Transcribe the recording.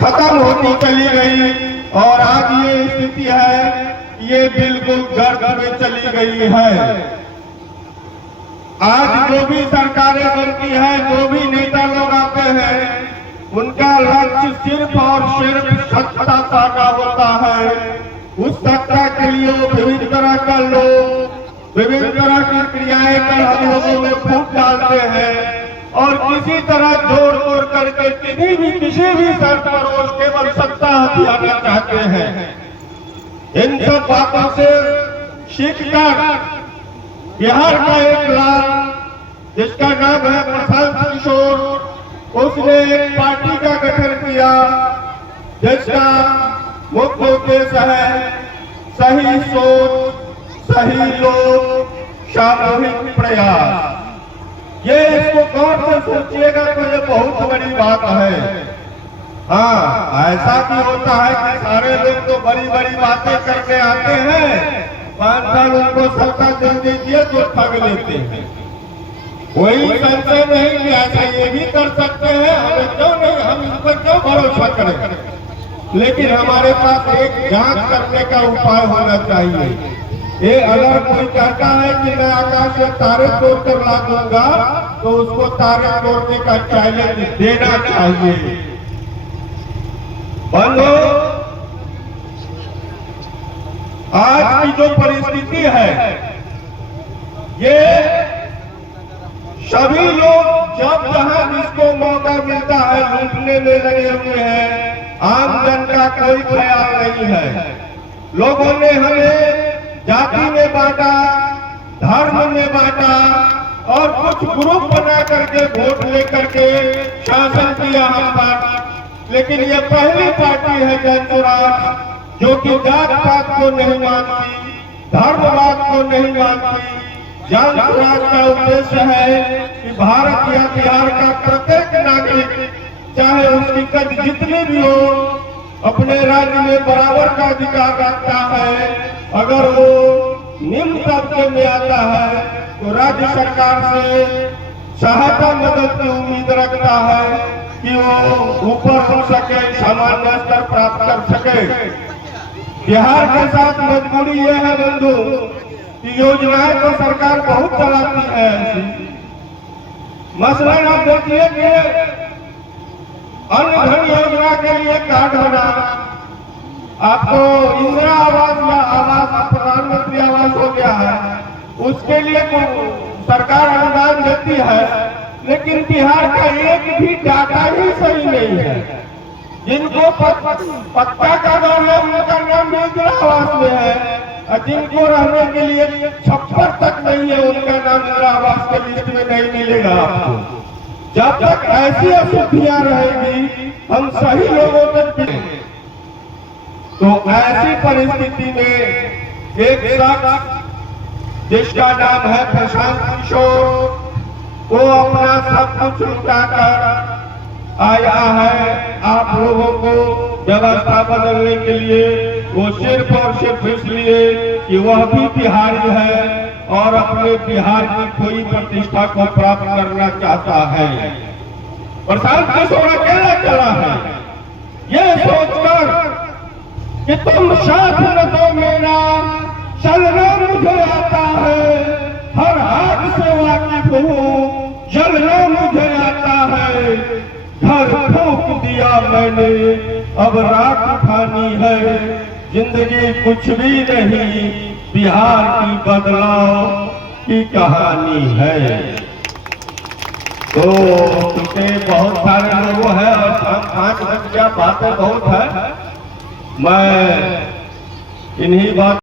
खत्म होती चली गई और आज ये स्थिति है, ये बिल्कुल गर्द में चली गई है। आज जो भी सरकारें बनती है, जो भी नेता लोग आते हैं, उनका लक्ष्य सिर्फ और सिर्फ सत्ता का होता है। उस सत्ता के लिए वो विभिन्न तरह का लोग, विभिन्न तरह की क्रियाएं कर हम लोगों में फूट डालते हैं और किसी तरह जोड़ तोड़ करके किसी भी शर्त पर वो केवल सत्ता हथियाना चाहते हैं। इन सब बातों से सीखकर बिहार का एक लाल, जिसका नाम है प्रशांत किशोर, उसने एक पार्टी का गठन किया जिसका मुख्य उद्देश्य है सही सोच, सही लोग, सामूहिक प्रयास। ये इसको गौर से सोचिएगा तो ये बहुत बड़ी बात है। हाँ, ऐसा भी होता है कि सारे लोग तो बड़ी बड़ी बातें करके आते हैं, 5 साल उनको सत्ता दे दीजिए तो ठग लेते हैं। कोई संशय नहीं कि ऐसा ये भी कर सकते हैं, हमें क्यों नहीं, हम इन पर क्यों भरोसा करें। लेकिन हमारे पास एक जांच करने का उपाय होना चाहिए। ये अगर कोई कहता है कि मैं आकाश से तारे तोड़कर ला दूंगा, तो उसको तारे तोड़ने का चैलेंज देना चाहिए। बंधु, आज की जो परिस्थिति है, ये सभी लोग जब जहां जिसको मौका मिलता है लूटने में लगे हुए हैं। आम जन का कोई ख्याल नहीं है। लोगों ने हमें जाति में बांटा, धर्म में बांटा और कुछ ग्रुप बना करके वोट लेकर के शासन किया हम पर। लेकिन ये पहली पार्टी है जन स्वराज जो कि जात पात को नहीं मानती, धर्मवाद को नहीं मानती। जन स्वराज का उद्देश्य है कि भारत या बिहार का प्रत्येक नागरिक, चाहे उसकी कद जितनी भी हो, अपने राज्य में बराबर का अधिकार रखता है। अगर वो निम्न तबके में आता है तो राज्य सरकार से सहायता मदद की उम्मीद रखता है कि वो ऊपर हो सके, सामान्य स्तर प्राप्त कर सके। बिहार के साथ मजबूरी ये है बंधु कि योजनाएं तो सरकार बहुत चलाती है ऐसी। मसलन आप देखिए कि अन्न धन योजना के लिए कार्ड बना, आपको इंदिरा आवास या आवास प्रधानमंत्री आवास हो गया है, उसके लिए सरकार अनुदान देती है। लेकिन बिहार का एक भी डाटा ही सही नहीं है। जिनको पक्का का नाम है उनका नाम इंदिरा आवास में है, और जिनको रहने के लिए छप्पर तक नहीं है उनका नाम इंदिरा आवास के लिस्ट में नहीं मिलेगा आपको। जब तक ऐसी अशुद्धियां रहेगी हम सही लोगों तक, तो ऐसी परिस्थिति में एक शख्स जिसका नाम है प्रशांत किशोर, वो अपना सब कुछ लुटाकर आया है आप लोगों को व्यवस्था बदलने के लिए। वो सिर्फ और सिर्फ इसलिए कि वह भी बिहारी है और अपने बिहार की कोई प्रतिष्ठा को प्राप्त करना चाहता है। प्रशांत किशोर अकेला चला है ये सोचकर कि तुम साथ न दो मेरा, चलना मुझे आता है, हर हाथ से वाकिफ हूँ, जलना मुझे आता है। घर फूंक दिया मैंने, अब राख उठानी है, जिंदगी कुछ भी नहीं, बिहार की बदलाव की कहानी है। तो चूंकि बहुत सारे लोग हैं और 5 बज गया, बातें बहुत है, मैं इन्हीं बात